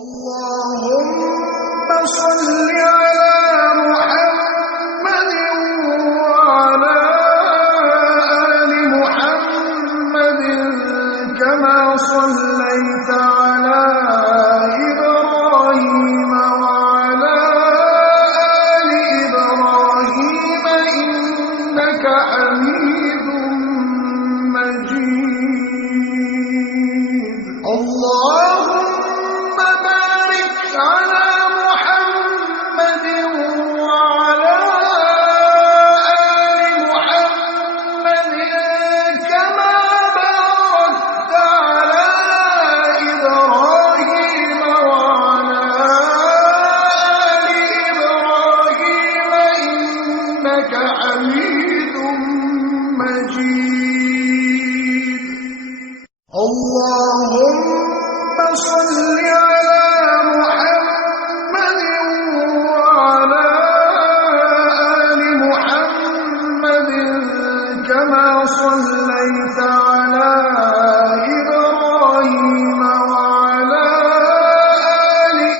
اللهم صل على محمد وعلى آل محمد كما صليت على إبراهيم وعلى آل إبراهيم إنك حميد مجيد. اللهم بارك على محمد وعلى آل محمد كما باركت على إبراهيم وعلى آل إبراهيم إنك حميد مجيد. اللهم صل على محمد وعلى آل محمد كما صليت على